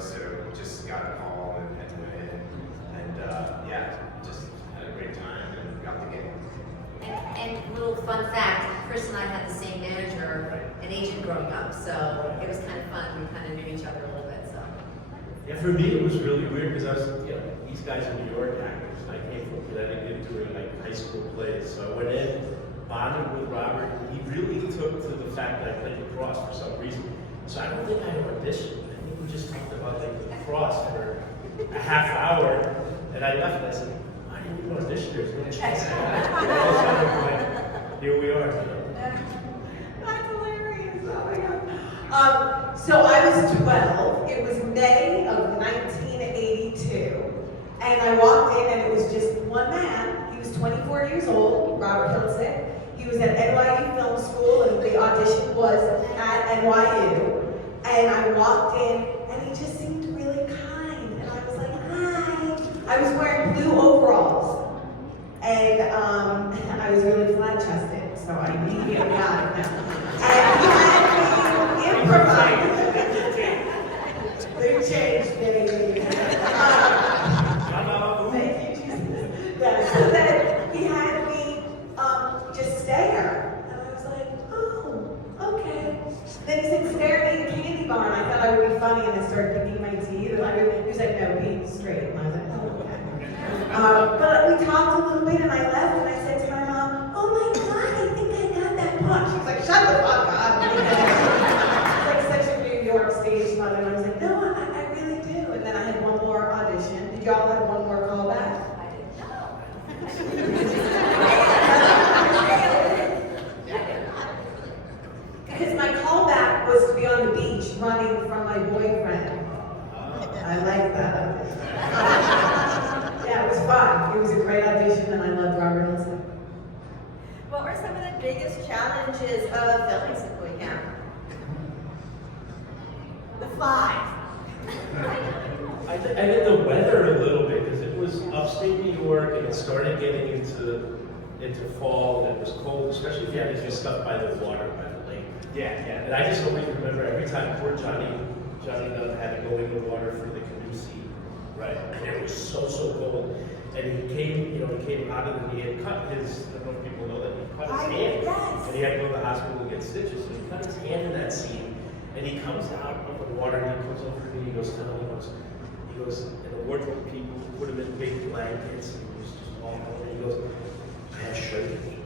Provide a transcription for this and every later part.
so we just got a call and went in, and yeah, just had a great time and got the game. And little fun fact, Chris and I had the same manager and agent growing up, so it was kind of fun. We kind of knew each other a little bit, so. Yeah, for me it was really weird because I was, these guys are New York actors, and I came from Connecticut doing like high school plays. So I went in, bonded with Robert, and he really took to the fact that I played lacrosse for some reason. So I don't think I auditioned. I think we just talked about like lacrosse for a half hour, and I left and I said, why didn't you audition? There's no chance. Here we are. That's hilarious. Oh my God. So I was 12. It was May of 1982. And I walked in and it was just one man. He was 24 years old, Robert Hiltzik. He was at NYU Film School and the audition was at NYU. And I walked in and he just seemed really kind. And I was like, hi. I was wearing blue overalls. And I was really flat-chested, so I immediately got it now. And he had me improvise. They changed, baby. Thank you, Jesus. Yeah, so then he had me just stare. And I was like, oh, okay. Then he said, stare at me in a candy bar. And I thought I would be funny, and I started picking my teeth. And he was like, no, be straight. And I was like, oh, okay. But we talked a little bit, and I left, and I said to my mom, oh my God, I think I got that part. She was like, shut the fuck up. It's like such a New York stage mother, and I was like, no, I really do. And then I had one more audition. Did y'all have one more callback? I didn't know. Because my callback was to be on the beach running from my boyfriend. I like that. Yeah, it was fun. It was a great audition, and I loved Robert Hiltzik. What were some of the biggest challenges of filming Sleepaway Camp? The flies. I think the weather a little bit, because it was upstate New York and it started getting into fall and it was cold, especially if you had to do stuff by the water, by the lake. Yeah. And I just always remember every time poor Johnny Dunn had to go in the water for the canoe scene, right? And it was so cold. And he came out of he had cut his, I don't know if people know that, he cut his hand. Yes. And he had to go to the hospital to get stitches. So he cut his hand in that scene. And he comes out of the water and he comes over to me and he goes, and the wardrobe people put him in big blankets and he was just all cold. And he goes, I shrinking.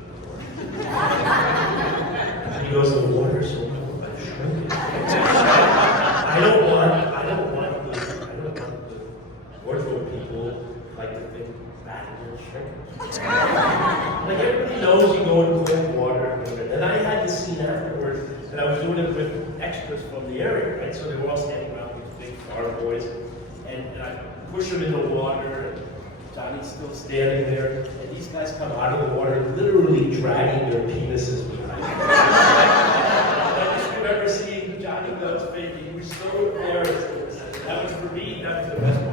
He goes, the water's so cold, I'm shrinking. I don't want the wardrobe people like to think that you're shrinking. Like everybody knows you go in cold water. And I had the scene afterwards, and I was doing it with extras from the area, right? So they were all standing around these big car boys, and I push them in the water, and Johnny's still standing there, and these guys come out of the water literally dragging their penises behind them. I just remember seeing Johnny Dunn's face, he was so embarrassed. That was for me, that was the best part.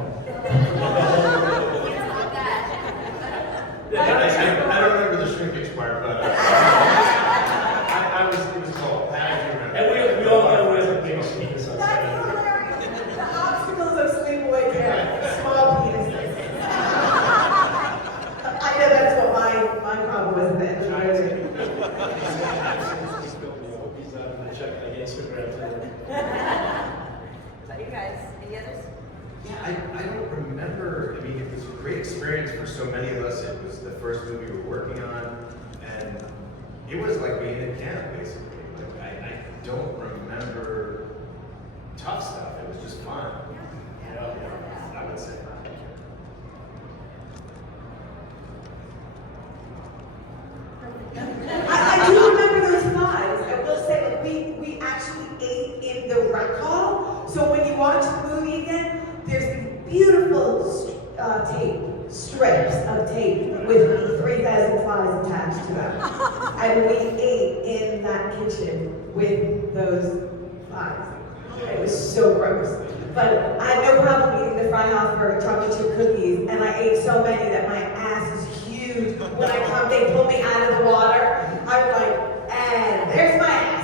I don't remember the shrinkage part, but it was cold. I do remember. And we all know who has the biggest penis on That's set. hilarious. The obstacles of Sleepaway Camp. Small penises. I know that's what my problem was then. He's on the check on Instagram too. So you guys, any others? Yeah, I don't remember. I mean, it was a great experience for so many of us. It was the first movie we were working on, and it was like being at camp, basically. Like, I don't remember tough stuff. It was just fun. I would say. I do remember those flies. I will say, like, we actually ate in the rec hall. So when you watch the movie again, there's these beautiful strips of tape with 3,000 flies attached to them. And we ate in that kitchen with those flies. It was so gross. But I had no problem eating the Freihofer chocolate chip cookies, and I ate so many that my ass is huge. When they pulled me out of the water, I'm like, and there's my ass.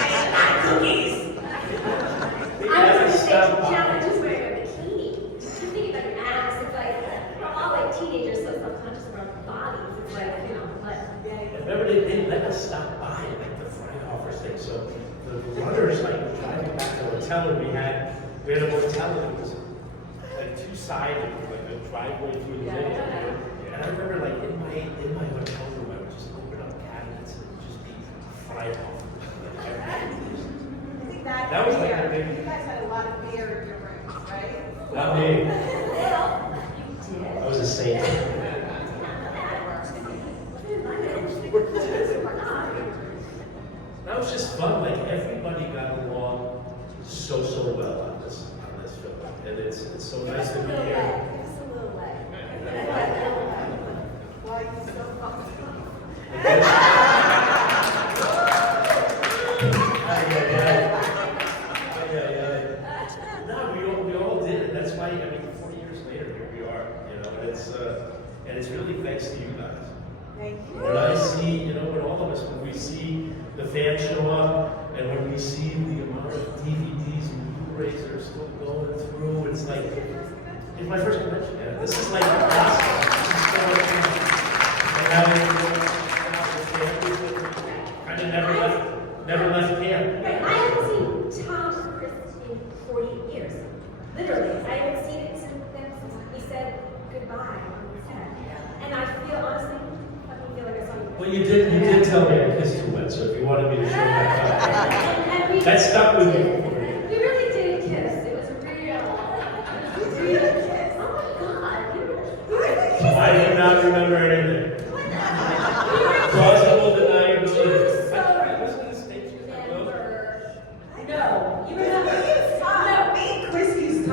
I ate my cookies. I was they let us stop by like the Freihofers thing. So the runners like were driving back to the hotel, and we had a hotel that was like two-sided, like a driveway through the middle. And I remember like in my hotel room, I would just open up cabinets and just be Freihofers. That was like a big. You guys had a lot of beer in your rooms, right? Not me. Well, you did. I was a saint. That was just fun. Like everybody got along so well on this film, and it's so nice to be here. Give us a little leg. Why are you so comfortable? No, we all did it. That's why, I mean, 40 years later, here we are. And it's really thanks to you guys. Thank you. When I see, when all of us, when we see the fans show up, and when we see the amount of DVDs and Blu-rays that are still going through, it's like, it's my first convention, yeah. This is like awesome. And having kind of never left camp. Right, I haven't seen Tom and Chris in 40 years. Literally, I haven't seen it since we said goodbye on the set. And I feel honestly, I feel like I saw you. Well, you did tell me I kissed too much, so if you wanted me to show that And we that stuck with me. We really did kiss. It was a real kiss. Oh my God. We were kissing. I do not remember anything. Plausible denying the truth. Listen to the stage. No, you remember? No, me and Chris used to.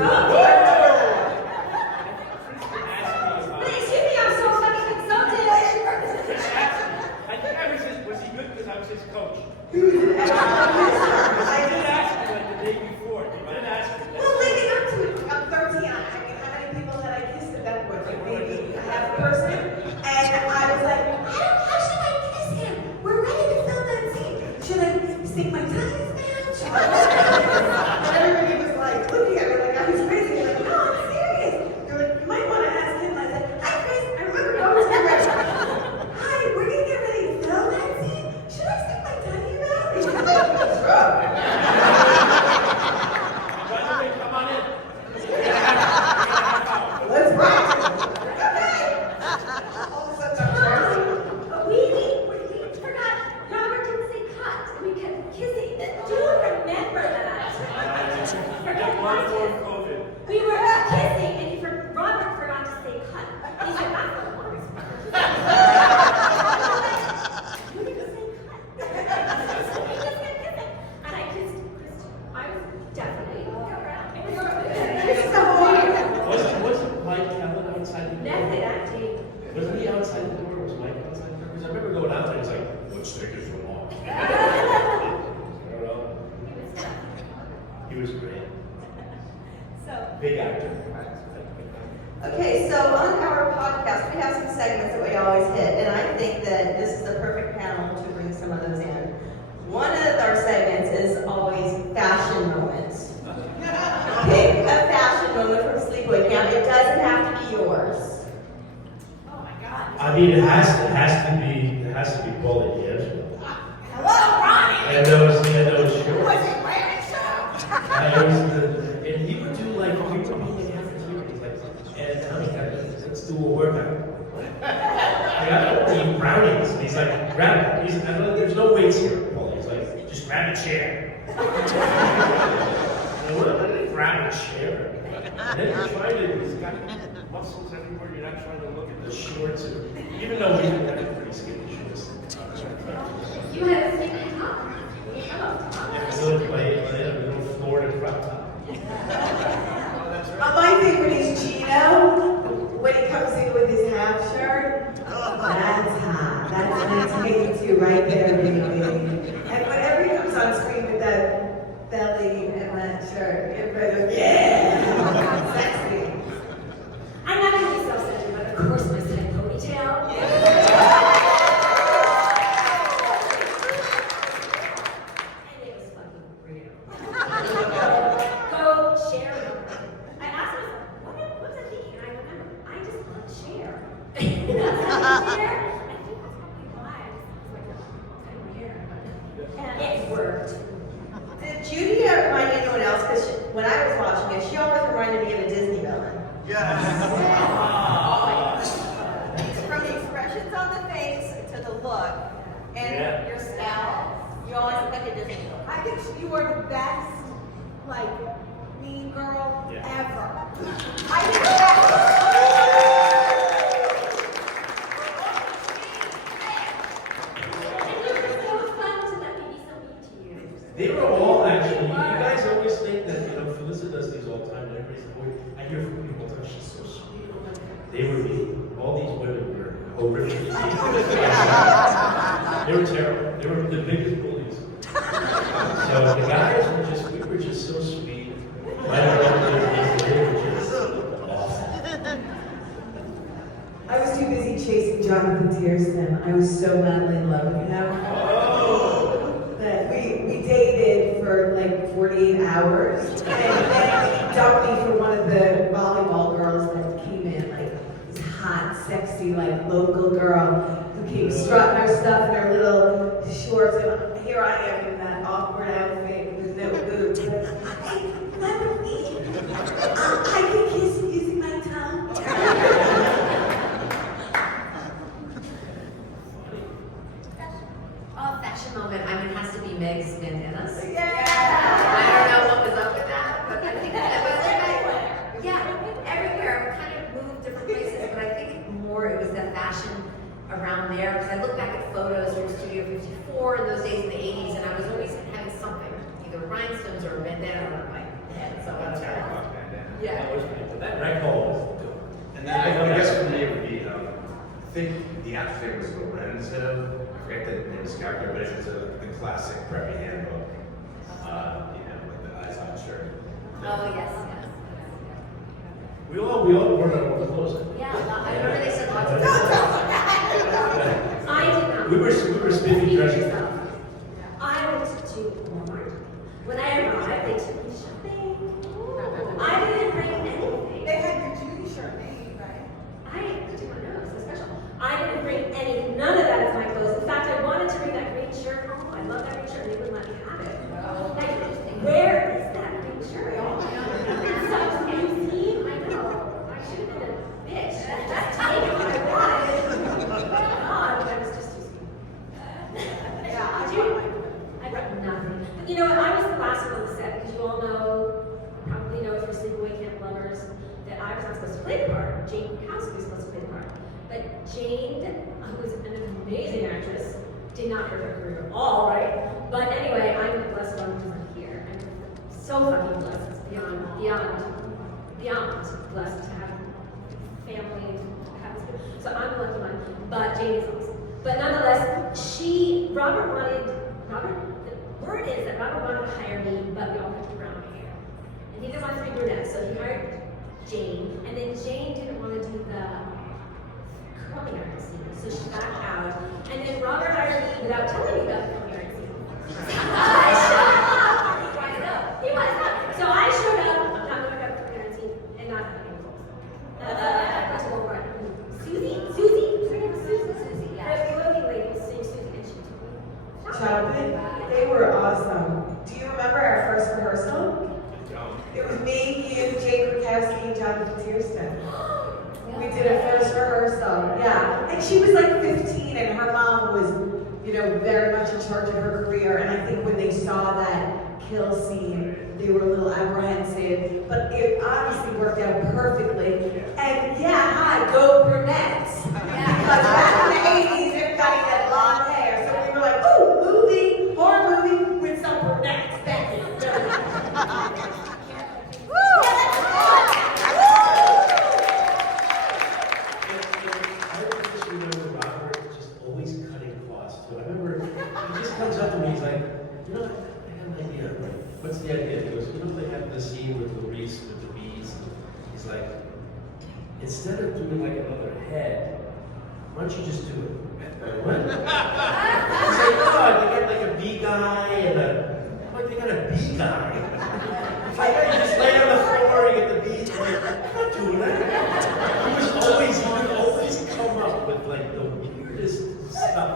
Excuse me, I'm so fucking exalted. I think I was was he good because I was his coach? He was an I extra. did ask him like the day before. I did ask him. Well, leading up to it, I'm 13. I mean, how many people had I kissed at that point? Like maybe a half a person. And I was like, how should I kiss him? We're ready to film that scene. Should I stick my tongue in his mouth? Should I? And everybody was like looking at me like I was crazy. They're like, no, I'm serious. They're like, you might want to ask him. I said, hi, Chris. I remember going to your hi, we're going to get ready to film that scene. Should I stick my tongue in your mouth? He's like, what's wrong? By the way, come on in. Let's practice. Okay. All of a sudden, I'm Charlie. We forgot. Robert didn't say cut. We kept kissing. Do you remember that? Forget One that. more COVID. We were kissing, and Robert forgot to say cut. He said, that's the worst. You didn't say cut. We just kept kissing. And I kissed Chris. I was definitely around. It's so hard. Wasn't Mike Kellen outside the door? Method acting. Wasn't he outside the door? Was Mike outside the door? Because I remember going out there and he was like, let's take it so long. I don't know. He was great. So, Big actor. okay, so on our podcast, we have some segments that we always hit, and I think that this is the perfect panel to bring some of those in. One of our segments is always fashion moments. Pick a fashion moment from Sleepaway Camp. It doesn't have to be yours. Oh my God. I mean, it has to be Paul D'Angelo. Hello, Ronnie. And those shorts. Was he wearing shorts? And he would do like, we would be in the cafeteria, he's like, and Tommy, let's do a workout. I got to eat brownies. And he's like, grab it. There's no weights here, Paul. He's like, just grab a chair. And what did he grab a chair? And then you're trying to, he's got muscles everywhere. You're not trying to look at the shorts. Even though we had pretty skinny shorts. You had a skinny top. Yeah, a little Florida crop top. My favorite is Gino. When he comes in with his half shirt, that's hot. That's what I take you to right there, baby. And whenever he comes on screen with that belly and that shirt, everybody goes, yeah, sexy. I'm not going to be self-centered, but of course my side ponytail. And it was fucking real. Go share it. I asked myself, what was I thinking? And I remember, I just put share. That's how I share. I think that's probably why I was like, look and Yeah. your style, you always look like a Disney girl. I think you are the best, like, mean girl Yeah. ever. I think that. And you were so fun to let me be so mean to you. They were all actually, you guys always think that, Felissa does these all the time, and everybody's like, "Wait," I hear from people, "Oh, she's so sweet." They were mean. All these women were horrific. They were terrible. They were the biggest bullies. So the guys we were just so sweet. I don't know, they were just awesome. I was too busy chasing Jonathan Tiersten. I was so madly in love with him. Oh! That we dated for like 48 hours. And then he dumped me for one of the volleyball girls that came in, like this hot, sexy, like local girl who came strutting her stuff in her little shorts. And here I am in that awkward outfit with no boobs. Hey, remember me? I can kiss using my tongue. Oh, fashion moment. I mean, it has to be Meg's bandanas. Yeah. I don't know what was up with that, but I think that was everywhere. Yeah, everywhere. We kind of moved different places, but I think more it was that fashion around there. Because I look back at photos from Studio 54 in those days in the 80s, and I was always having something, either rhinestones or a bandana on my head. So That's that's how I right. walk bandana. Yeah. That was pretty, that rec hall was dope. And then I guess for me it would be, I think the actor's name was Lorenzo. I forget the name of his character, but it's the classic preppy handbook. With the eyes on shirt. Oh, yes, yes. We all wore our own clothes. Yeah, I remember they said lots of I did not. We were spinning Speak for dresses. yourself. I went to Walmart. When I arrived, they took me shopping. I didn't bring anything. They had your Judy shirt made, right? I didn't know, it was so special. I didn't bring anything. None of that is my clothes. In fact, I wanted to bring that green shirt home. I love that green shirt, and they wouldn't let me have it. Like, where is that green shirt? It's such a new team. I know. I should have been a bitch. Just take it what I wanted. God, I was just too sweet. Yeah, Did you? I brought nothing. But you know what? I was the last one on the set because you all probably know if you're Sleepaway Camp lovers, that I was not supposed to play the part. Jane Kowski was supposed to play the part. But Jane, who is an amazing actress, did not hurt her career at all, right? But anyway, I'm the blessed one because I'm here. I'm so fucking blessed. It's beyond blessed to have family, to have this. So I'm the lucky one. But Jane is awesome. But nonetheless, the word is that Robert wanted to hire me, but we all had brown hair. And he didn't want to be brunette, so he hired Jane. And then Jane didn't want to do the curling iron scene, so she backed out. And then Robert hired me without telling me about the curling iron scene. He was not. So I showed up, not knowing about the curling iron scene, and not having any clothes. Susie, yeah. the lovely lady was saying Susie, and she took me. Jonathan, they were awesome. Do you remember our first rehearsal? It was me, you, Jake Krakowski, and Jonathan Tiersten. We did a first rehearsal, yeah. And she was like 15, and her mom was, very much in charge of her career. And I think when they saw that kill scene, they were a little apprehensive. But it obviously worked out perfectly. And yeah, hi, go brunettes. Because back in the 80s, everybody had blonde hair. So we were like, ooh, horror movie with some brunettes. That's it. I just remember Robert just always cutting costs too. I remember he just comes up to me, he's like, I have an idea. What's the idea? He goes, they have the scene with Louise with the bees. He's like, instead of doing like another head, why don't you just do it? What? He's like, oh, they got like a bee guy and I'm like, they got a bee guy. It's like, you just lay on the floor and get the bees. I'm not doing that. He would always come up with like the weirdest stuff.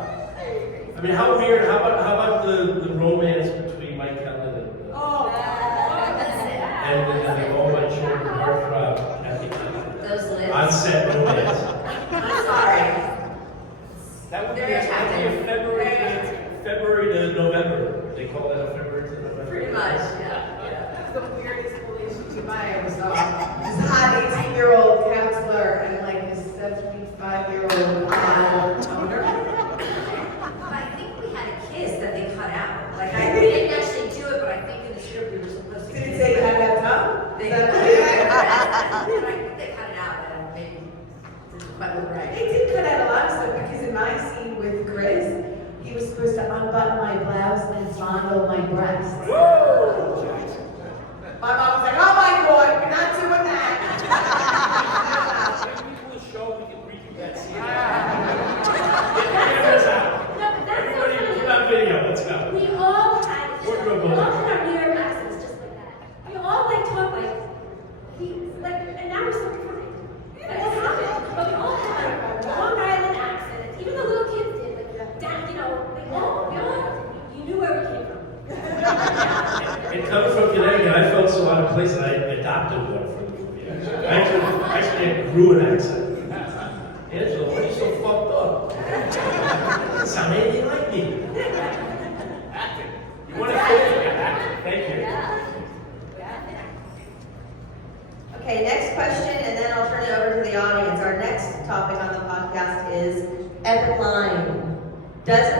I mean, how weird? How about the romance between Mike Ellen and the all my children heartthrob Kathy Kennedy? Those lips. On set romance. I'm sorry. That would be Very attractive. February to November. They call that a February to November. Pretty much, yeah. That's the weirdest relationship I ever saw. This hot 18-year-old counselor and like this 75-year-old owner. I think we had a kiss that they cut out. Like, we didn't actually do it, but I think in the script we were supposed to. Did it say cut that tongue? They, Is that but I think they cut it out, and maybe didn't quite look right. They did cut out a lot of stuff because in my scene with Grizz, he was supposed to unbutton my blouse and fondle my breasts. My mom was like, "Oh my God, you're not doing that." Maybe we will show we can redo that scene. Get the cameras out. No, but that's so Everybody, funny. put on video. Let's go. We all had our New York accents just like that. We all like talk like and now we're so refined. But it happened. But we all had our Long Island accents. Even the little kids did. Like, Dad, we all, you knew where we came from. It comes from Connecticut. I felt so out of place that I adopted one for the movie. I actually grew an accent. Angela, why are you so fucked up? You sound anything like me. Acting. You want to feel acting? Thank you. Okay, next question, and then I'll turn it over to the audience. Our next topic on the podcast is epic line. Doesn't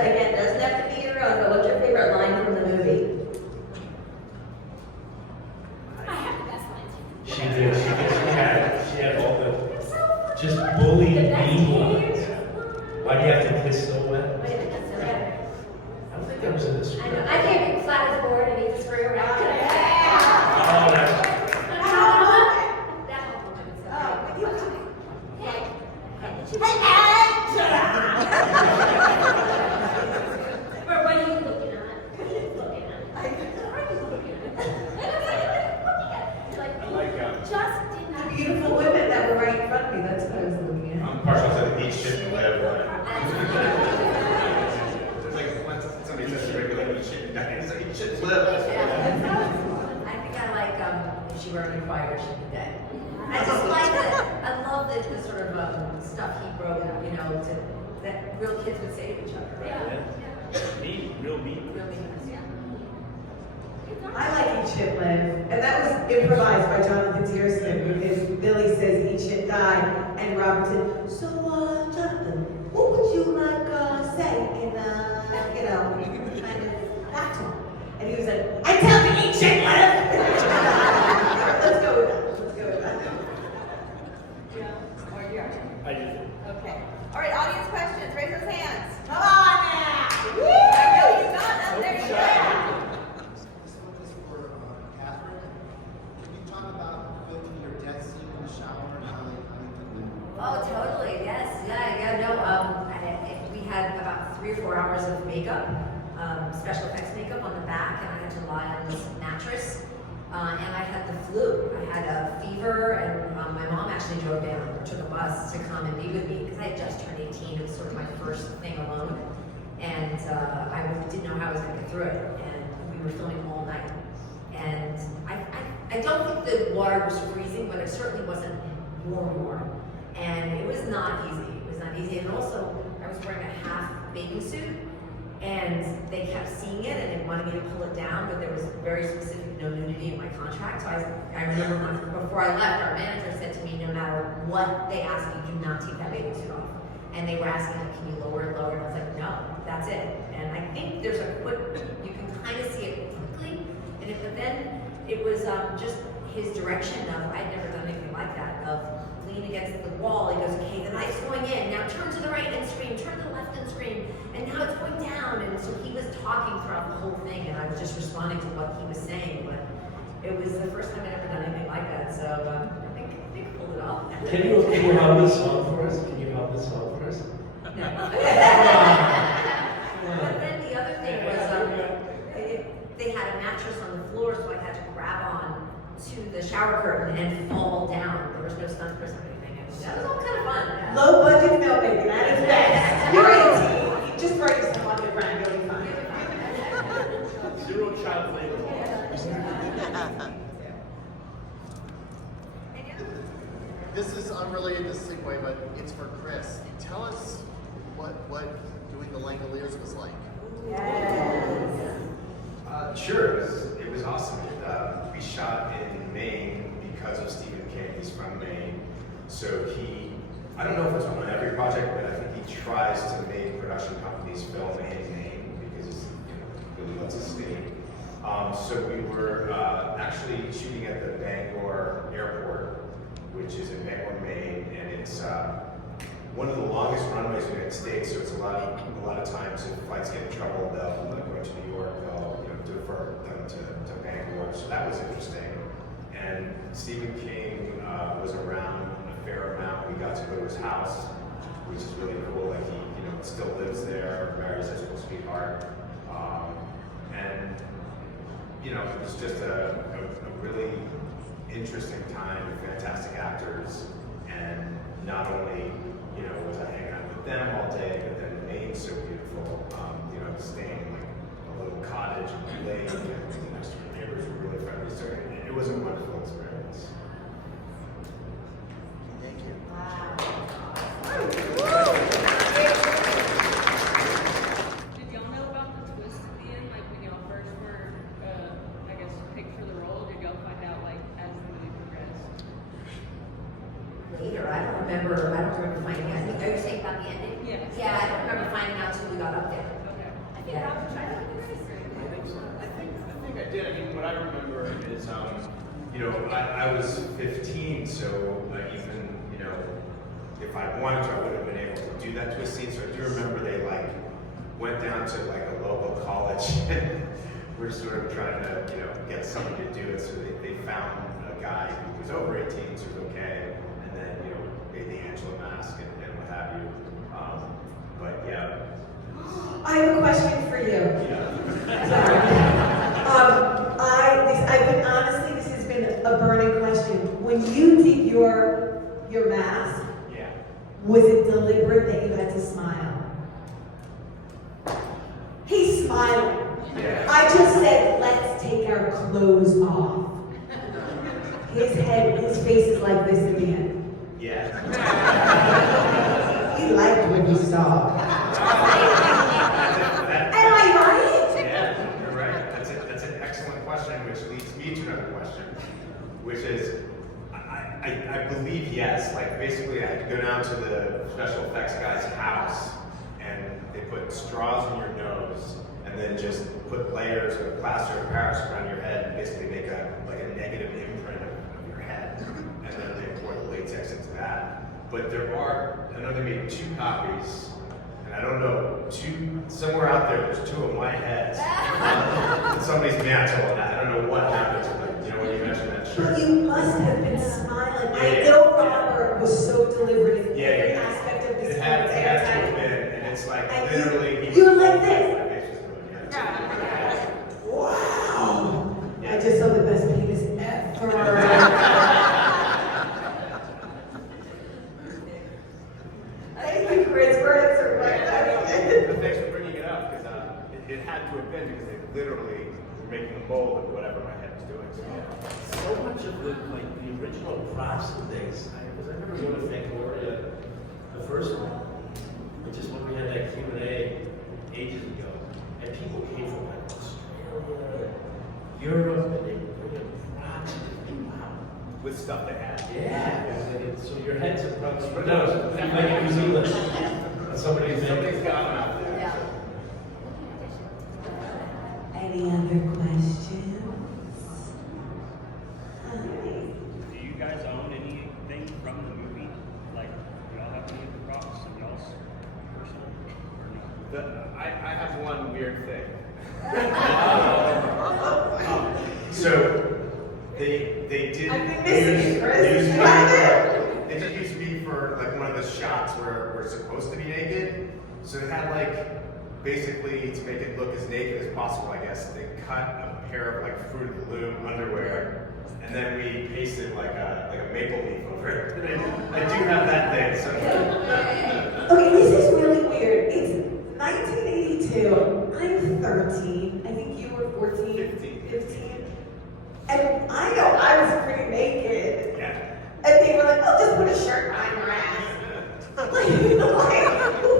have to be your own, but what's your favorite line from the movie? I have the best line too. She did. She had all the just bully mean lines. Why do you have to kiss so wet? Wait a minute, so yeah. I don't think that was in this I script. know. I came in flat as a board and eat the screw around. Oh, that's. What are you looking at? What are you looking at? What are you looking at? Like, just did not. Beautiful women that were right in front of me. That's what I was looking at. I'm partial to the eat shit and whatever. It's like once somebody says to regulate eat shit and die, it's like eat shit and live. I think I like if she were under fire, she'd be dead. I just like that. I love the sort of stuff he wrote, that real kids would say to each other. Right? Mean, real mean. Real mean. I like Eat Shit Live, and that was improvised by Jonathan Tiersten because Billy says Eat Shit Die, and Robert said, "So, Jonathan, what would you like say in kind of back to him?" And he was like, "I tell you, Eat Shit Live." Let's go with that. Let's go with that. Yeah. Or you. I did. Okay. All right, audience questions. Raise those hands. Come on now. Woo! I know he's not up there yet. This one is for Catherine. Can you talk about filming your death scene in the shower and how you did that? Oh, totally. Yes. Yeah. No. We had about 3 or 4 hours of makeup, special effects makeup on the back, and I had to lie on this mattress. And I had the flu. I had a fever, and my mom actually drove down or took a bus to come and be with me because I had just turned 18. It was sort of my first thing alone, and I didn't know how I was going to get through it. And we were filming all night. And I don't think the water was freezing, but it certainly wasn't warm. And it was not easy. It was not easy. And also, I was wearing a half bathing suit. And they kept seeing it, and they wanted me to pull it down, but there was very specific no nudity in my contract. So I remember before I left, our manager said to me, no matter what they ask you, do not take that bathing suit off. And they were asking, like, can you lower it, lower it? And I was like, no, that's it. And I think there's a quick, you can kind of see it quickly. But then it was just his direction of, I'd never done anything like that, of lean against the wall. He goes, okay, the knife's going in. Now turn to the right and scream, turn to the left and scream. And now it's going down. And so he was talking throughout the whole thing, and I was just responding to what he was saying. But it was the first time I'd ever done anything like that. So I think I pulled it off. Can you hum this song for us? Can you hum this song for us? No. But then the other thing was they had a mattress on the floor, so I had to grab on to the shower curtain and fall down. There was no stunt person or anything. That was all kind of fun. Yeah. Low budget filmmaking, that is best. You're 18. You just throw yourself on the ground, you'll be fine. Zero child labor. This is unrelated to Sleepaway, but it's for Chris. Tell us what doing the Langoliers was like? Sure, it was awesome. We shot in Maine because of Stephen King. He's from Maine, so I don't know if it's on every project, but I think he tries to make production companies film in Maine because really lets us stay. So we were actually shooting at the Bangor Airport, which is in Bangor, Maine, and it's one of the longest runways in the United States. So it's a lot of times if flights get in trouble, they'll go to New York, they'll defer them to Bangor. So that was interesting. And Stephen King was around a fair amount. We got to go to his house, which is really cool. Like he still lives there, marries his school sweetheart, and it was just a really interesting time with fantastic actors. And not only was I hanging out with them all day, but then Maine's so beautiful. Staying in like a little cottage on the lake, and the next door neighbors were really friendly. So it was a wonderful experience. Thank you. Did y'all know about the twist at the end? Like when y'all first were, I guess, picked for the role, did y'all find out like as the movie progressed? Later, I don't remember finding out. Are you saying about the ending? Yes. Yeah, I don't remember finding out until we got up there. Okay. I think Robert tried to do this. I think I did. I mean, what I remember is, I was 15, so even, if I wanted to, I would have been able to do that twist scene. So I do remember they went down to a local college and we're sort of trying to, get somebody to do it. So they found a guy who was over 18, so it was okay. And then, made the Angela mask and what have you. But yeah. I have a question for you. Honestly, this has been a burning question. When you did your mask, Yeah. was it deliberate that you had to smile? He's smiling. Yeah. I just said, let's take our clothes off. His face is like this at the end. Yeah. He liked what he saw. Am I right? Yeah, you're right. That's an excellent question, which leads me to another question, which is, I believe yes. Like basically, I had to go down to the special effects guy's house, and they put straws in your nose, and then just put layers of plaster of Paris around your head, and basically make a negative imprint of your head, and then they pour the latex into that. But I know they made 2 copies. I don't know, somewhere out there's 2 of my heads. Somebody's mantle, and I don't know what happened to them. When you mentioned that shirt. But you must have been smiling. Yeah. I know Robert was so deliberate in Yeah, every yeah. aspect of this It had to have film. been, and it's like And literally. you were like this. My face was going, yeah. Wow! Yeah. I just saw the best penis ever. Thank you, Chris, for answering my question. But thanks for bringing it up, because it had to have been, because they literally were making a mold of whatever my head was doing. So. So much of the original props and things. I remember going to Fangoria, the first one, which is when we had that Q&A ages ago, and people came from Australia, Europe, and they were bringing props. And wow. With stuff they had. Yeah. So your head's a props. No, like in New Zealand. Somebody's got them out there. Yeah. Any other questions? Do you guys own anything from the movie? Like, do y'all have any of the props in y'all's personal or no? I have one weird thing. So they did I've been missing it, Chris. use You have they did use me for one of the shots where we're supposed to be naked. So they had basically to make it look as naked as possible, I guess, they cut a pair of Fruit of the Loom underwear, and then we pasted like a maple leaf over it. I do have that thing. So. Okay, this is really weird. It's 1982. I'm 13. I think you were 14. 15. And I know I was pretty naked. Yeah. And they were like, oh, just put a shirt on your ass. Who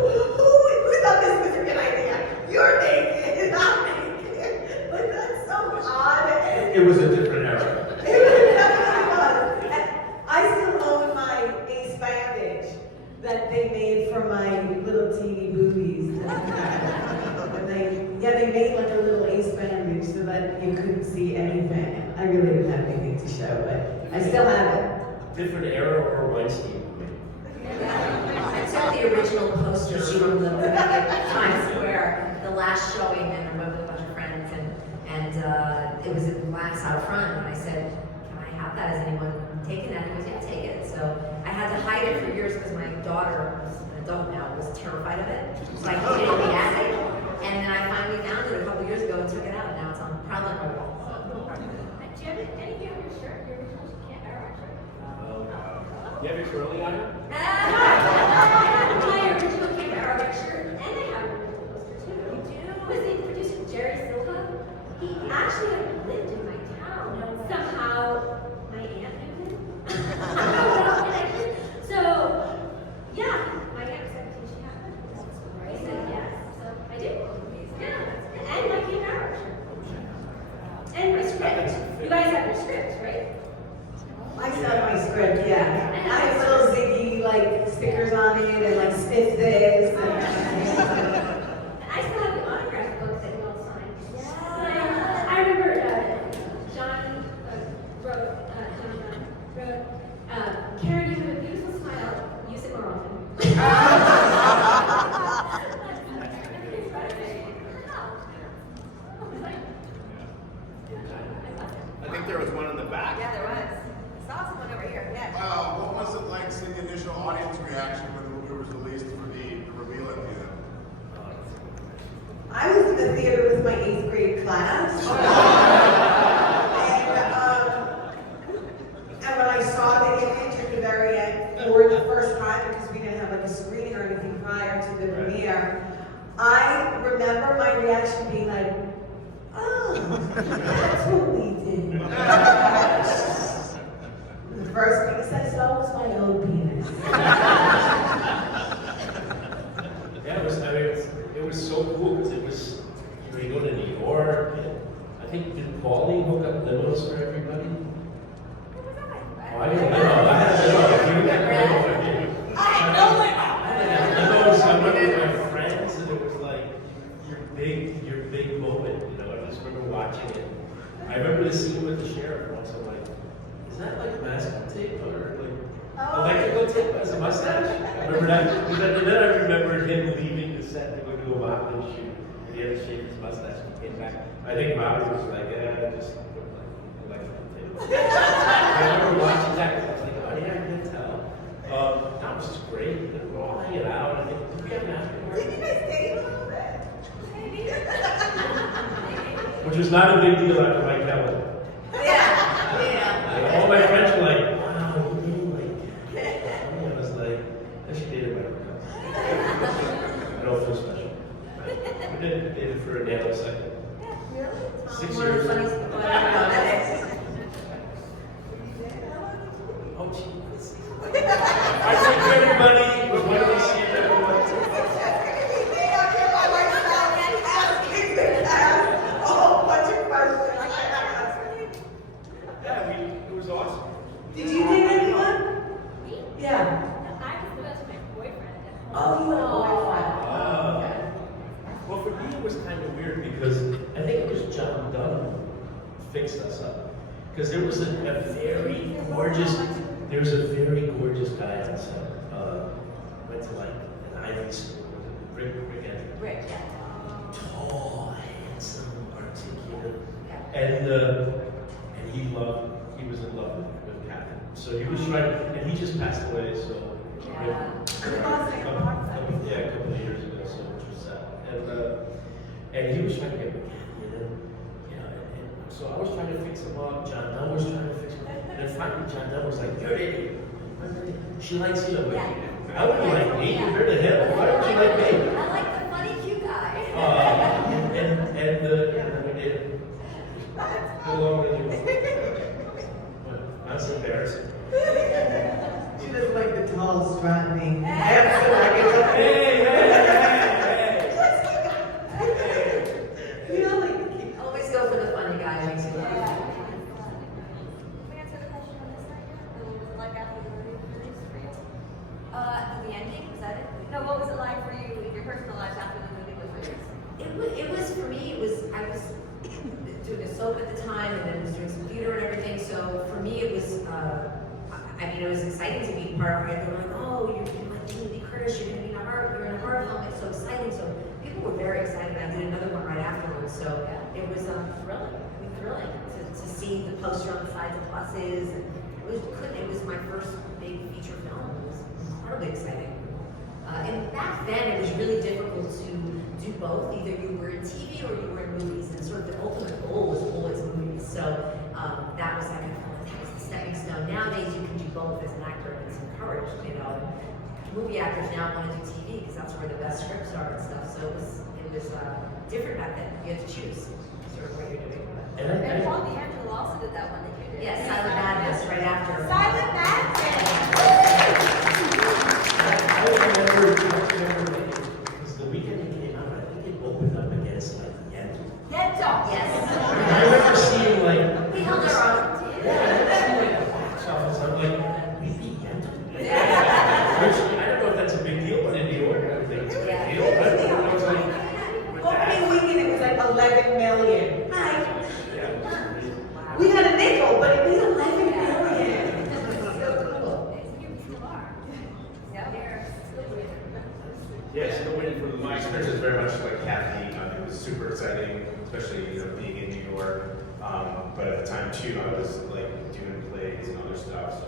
you couldn't see anything. I really didn't have anything to show, but I still have it. Different era or Weinstein movie? I took the original poster from the movie at Times Square, the last showing, and I went with a bunch of friends, and it was in glass out front, and I said, can I have that? Has anyone taken that? He goes, yeah, take it. So I had to hide it for years because my daughter, who's an adult now, was terrified of it. So I hid it in the attic, and then I finally found it a couple years ago and took it out, and now it's on proudly on my wall. Do you have any of your shirt, your original camera shirt? You have your curly iron? My original camera shirt, and I have a original poster too. You do? Was the producer Jerry Silva? He actually lived in my town. Somehow, my aunt knew him. So, yeah, my aunt said, did you have it? I said yes. So I did. Yeah, and my camera shirt. And my script. You guys have your scripts, right? I still have my script, yeah. I have little Ziggy like stickers on it and like sniff this. And I still have the autograph books that you all signed. Yeah. I remember John wrote, Karen, you have a beautiful smile. Use it more often. I think there was one in the back. Yeah, there was. I saw someone over here, yeah. What was it like seeing the initial audience reaction when the movie was released for the reveal at the end? I was in the theater with my 8th grade class. And when I saw the image at the very end for the first time, because we didn't have like a screening or anything prior to the premiere, I remember my reaction being like, oh, that's what we did. The first thing I said, so was my own penis. Yeah, it was so cool because it was, you go to New York, and I think, did Pauline hook up limos for everybody? Oh, I didn't know. I had no limo. I went with my friends, and it was like your big moment. You know, I just remember watching it. I remember the scene with the sheriff once. I'm like, is that like masking tape or like electrical tape as a mustache? I remember that. And then I remembered him leaving the set to go do a modeling shoot. And he had to shave his mustache. He came back. I think Bobby was like, yeah, just put like electrical tape. I remember watching that because I was like, oh yeah, I can tell. That was just great. We were all hanging out. I think, did we have an afternoon? Did you guys date a little bit? Which was not a big deal after Mike Kelly. Yeah. Like, all my friends were like, wow, you really like that. I was like, I should date her by I don't feel special. We did it for a nail second. 6 One of years. the funniest people I ever met. Oh, jeez. I thank everybody. We're going to see everyone. Yeah, it was awesome. Did you date anyone? Me? Yeah. I was with my boyfriend at home. Oh, you had a boyfriend. Well, for me, it was kind of weird because I think it was John Dunn who fixed us up. Because there was a very gorgeous guy on set. Went to like an Ivy school, Rick Andrew. Rick, yeah. Tall, handsome, articulate, Yeah. and he was in love with Catherine. So he was trying, and he just passed away. So Yeah. a couple of years ago, so which was sad. And he was trying to get with Catherine, and so I was trying to fix him up. John Dunn was trying to fix him up, and then finally John Dunn was like, "You're an idiot. She likes you." I'm like, I wouldn't like me. You're the hell. Why don't you like me? I like the funny cute guy. And we did. No longer than that's embarrassing. She doesn't like the tall, strapping. Hey, you know, like, Always go for the funny guy, makes you laugh. We answer the question on this side yet? What was it like after the movie was released for you? The ending, was that it? No, what was it like for you in your personal soap at the time, and then was doing some theater and everything. So for me, it was, I mean, it was exciting to be part of it. They were like, oh, you're like Jamie Lee Curtis, you're in a horror film. It's so exciting. So people were very excited. I did another one right afterwards. So it was thrilling to see the poster on the sides of buses. And it was my first big feature film. It was incredibly exciting. And back then, it was really difficult to do both. Either you were in TV or you were in movies, and sort of the ultimate goal was always movies. So that was like, I felt like that was the stepping stone. Nowadays, you can do both as an actor, and it's encouraged. You know, movie actors now want to do TV because that's where the best scripts are and stuff. So it was different back then. You had to choose sort of what you're doing. And Paul D'Angelo also did that one that you did. Yes, Silent Madness right after. Silent Madness! I remember because the weekend it came out, I think it opened up against like Yentl. Yes. And I remember seeing like, We held our own. yeah, I remember seeing like the box office. I'm like, we beat Yentl. I don't know if that's a big deal, but in New York, I don't think it's a big deal. I was like, with Opening that. weekend, it was like 11 million. Hi. Yeah. We got a nickel, but it made 11 million. So cool. Yeah, still waiting for my experience is very much like Kathy. It was super exciting, especially being in New York. But at the time too, I was like doing plays and other stuff, so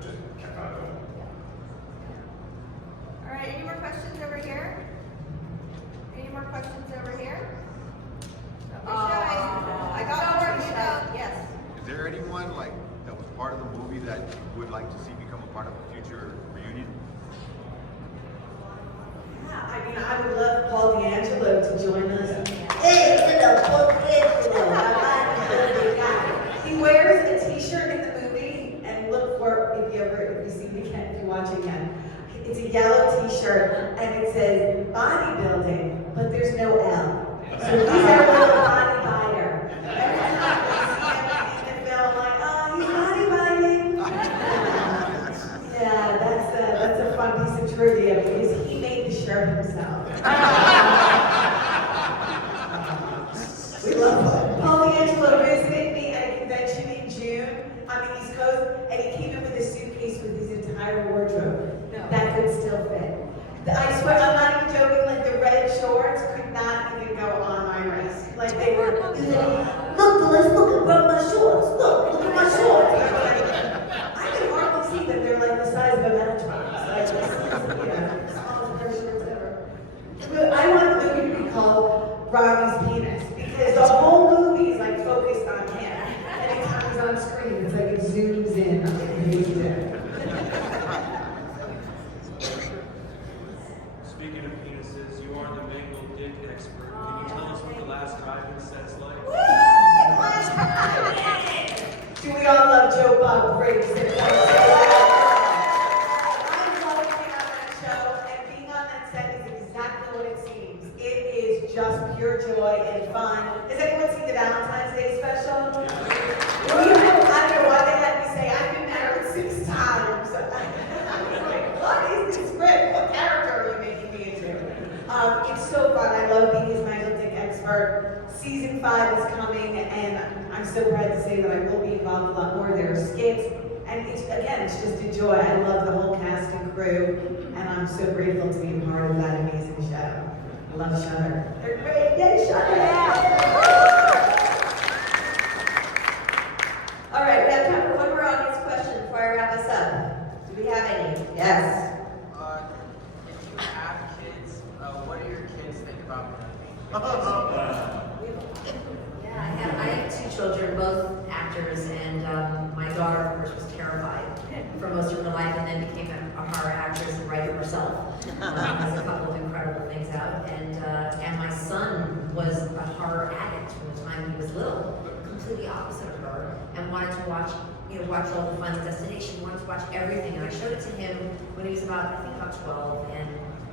just kept on going. All right, any more questions over here? Any more questions over here? I got more, you know, yes. Is there anyone like that was part of the movie that you would like to see become a part of a future reunion? Yeah, I mean, I would love Paul D'Angelo to join us. Hey, little Paul D'Angelo. He wears a t-shirt in the movie, and look for, if you see it again, if you watch it again. It's a yellow t-shirt, and it says bodybuilding, but there's no L. So he's our little bodybuilder. Every time we see him in the film, like, oh, he's bodybuilding. Yeah, that's a fun piece of trivia because he made the shirt himself. We love Paul D'Angelo visited me at a convention in June on the East Coast, and he came in with a suitcase with his entire wardrobe that could still fit. I swear, I'm not even joking, like the red shorts could not even go on my wrist. Like they were, let's look at my shorts. Look at my shorts. I can hardly see them. They're like the size of a matchbox. Like, smallest pair of shorts ever. But I want the movie to be called Robbie's Penis because the whole movie is like focused on him. Anytime he's on screen, it's like it zooms in on his there. Speaking of penises, you are the mangled dick expert. Can you tell us what the last drive-in set's like? Do we all love Joe Bob Briggs? I love being on that show, and being on that set is exactly what it seems. It is just pure joy and fun. Has anyone seen the Valentine's Day special? I don't know why they had me say I've been married 6 times. I was like, what is this script? What character are you making me into? It's so fun. I love being his mangled dick expert. Season 5 is coming, and I'm so proud to say that I will be involved a lot more. There are skits, and it's just a joy. I love the whole cast and crew, and I'm so grateful to be a part of that amazing show. I love Shudder. They're great. Yay, Shudder! All right, we have time for one more audience question before I wrap this up. Do we have any? Yes. If you have kids, what do your kids think about Yeah, I have 2 children, both actors, and my daughter, of course, was terrified for most of her life, and then became a horror actress and writer herself. Has a couple of incredible things out, and my son was a horror addict from the time he was little, completely opposite of her, and wanted to watch all the Final Destination, wanted to watch everything, and I showed it to him when he was about 12, and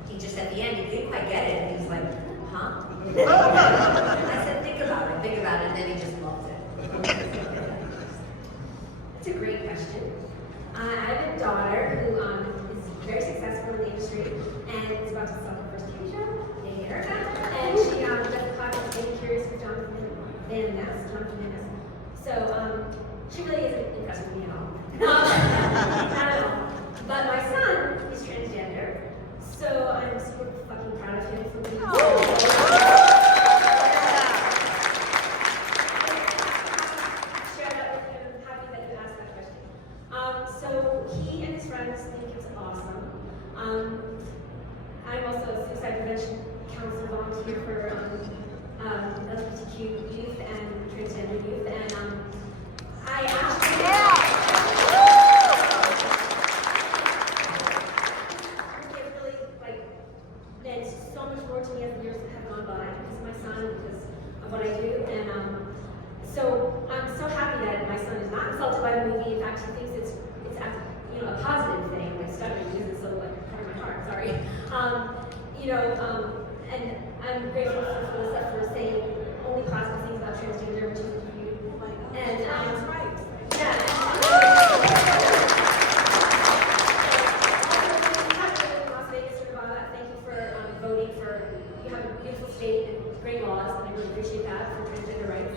he just at the end, he didn't quite get it, and he was like, huh? I said, think about it, and then he just loved it. It's a great question. I have a daughter who is very successful in the industry and is about to sell her first TV show, Hey Erica, and she does the podcast Getting Curious with Jonathan. So she really isn't impressed with me at all. Not at all. But my son is transgender, so I'm super fucking proud of him for being share that with him. I'm happy that you asked that question. So he and his friends think it's awesome. I'm also a suicide prevention counselor volunteer for LGBTQ youth and transgender youth, and I actually it really like meant so much more to me as the years have gone by because of my son, because of what I do, and so I'm so happy that my son is not insulted by the movie. In fact, he thinks it's a positive thing, like stuttering because it's so like part of my heart. Sorry, and I'm grateful for Melissa for saying only positive things about transgender, which is cute. And that's right. Yeah. Las Vegas, Nevada, thank you for voting for. You have a beautiful state and great laws, and I really appreciate that for transgender rights.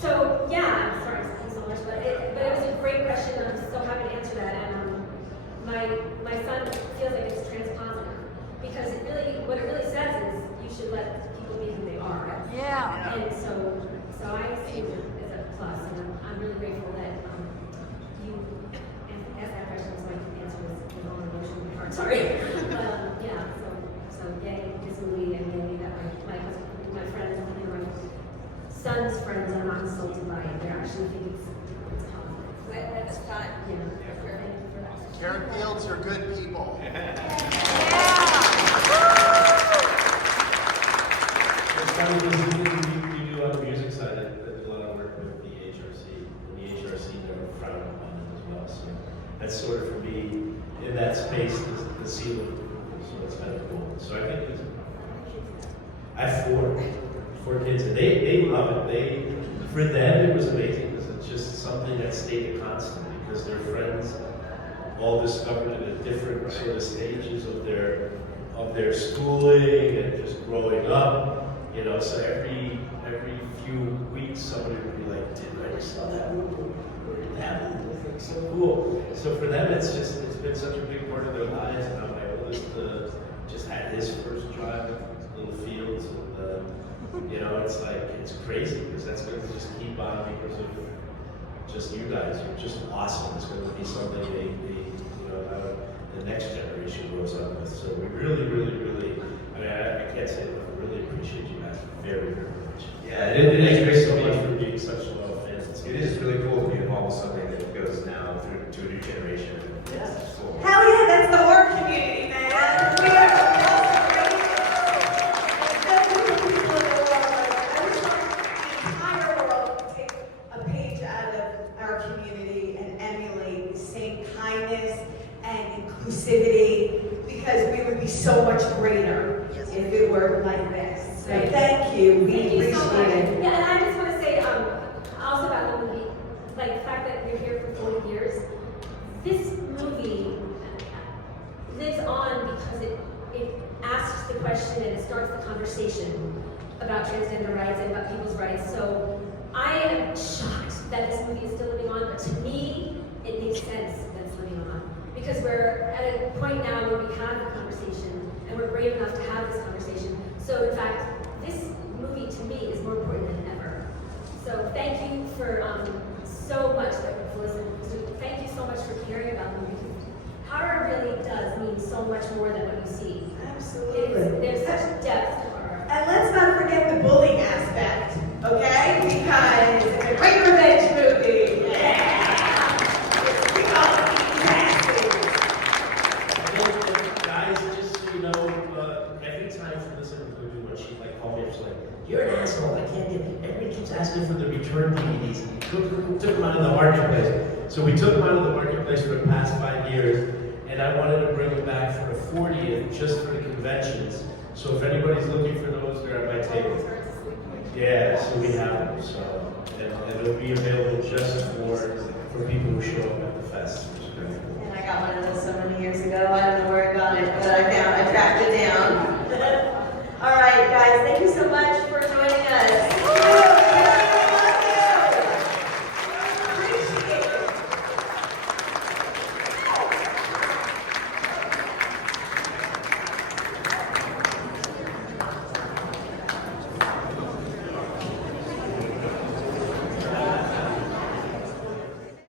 So yeah, I'm sorry I'm speaking so much, but it was a great question. I'm so happy to answer that. And my son feels like it's trans positive because what it really says is you should let people be who they are. Yeah. And so I see it as a plus, and I'm really grateful that you asked that question, so I can answer with all emotion in my heart. Sorry. But yeah, so yay, this movie, and yay that my husband, my friends, and my son's friends are not insulted by it. They actually think it's positive. That's fun. Yeah. Thank you for that. Karen Fields, you're good people. It's funny because we do on the music side, I did a lot of work with the HRC, and the HRC never frowned upon it as well. So that's sort of for me, in that space, the seal of approval, so it's kind of cool. So I think I have four kids, and they love it. For them, it was amazing because it's just something that stayed a constant because their friends all discovered it at different sort of stages of their schooling and just growing up. So every few weeks somebody would be like, "Dude, I just saw that movie. That movie looks so cool." So for them, it's been such a big part of their lives. And now my oldest just had his first drive, little fields, and it's like it's crazy because that's going to just keep on because of just you guys. You're just awesome. It's going to be something the next generation grows up with. So we really, really, really. I can't say enough. I really appreciate you guys very, very much. Yeah, It is great so much for being such a loyal fans. It is really cool to be involved with something that goes now through to a new generation. Yeah. It's cool. Hell yeah, that's the horror community, man. We are the people in the world. I wish the entire world could take a page out of our community and emulate the same kindness and inclusivity, because we would be so much greater if it were like this. So thank you. We Thank you so much. appreciate it. Yeah, and I just want to say also about the movie, like the fact that we're here for 40 years. This movie lives on because it asks the question and it starts the conversation about transgender rights and about people's rights. So I am shocked that this movie is still living on, but to me, it makes sense that it's living on. Because we're at a point now where we have the conversation and we're brave enough to have this conversation. So in fact, this movie to me is more important than ever. So thank you for so much that Melissa, thank you so much for caring about the movie. Horror really does mean so much more than what you see. Absolutely. There's such depth to horror. And let's not forget the bullying aspect, okay? Because it's a great revenge movie. Yeah! We call it Guys, just so you know, every time Melissa would go do what she called me, she's like, "You're an asshole. I can't get it. Everybody keeps asking for the return DVDs." We took them out of the marketplace. So we took them out of the marketplace for the past 5 years, and I wanted to bring them back for the 40th, just for the conventions. So if anybody's looking for those, they're at my table. Yeah, so we have them. So and it'll be available just for people who show up at the fest, which is very cool. And I got one of those so many years ago. I don't know where I got it, but I tracked it down.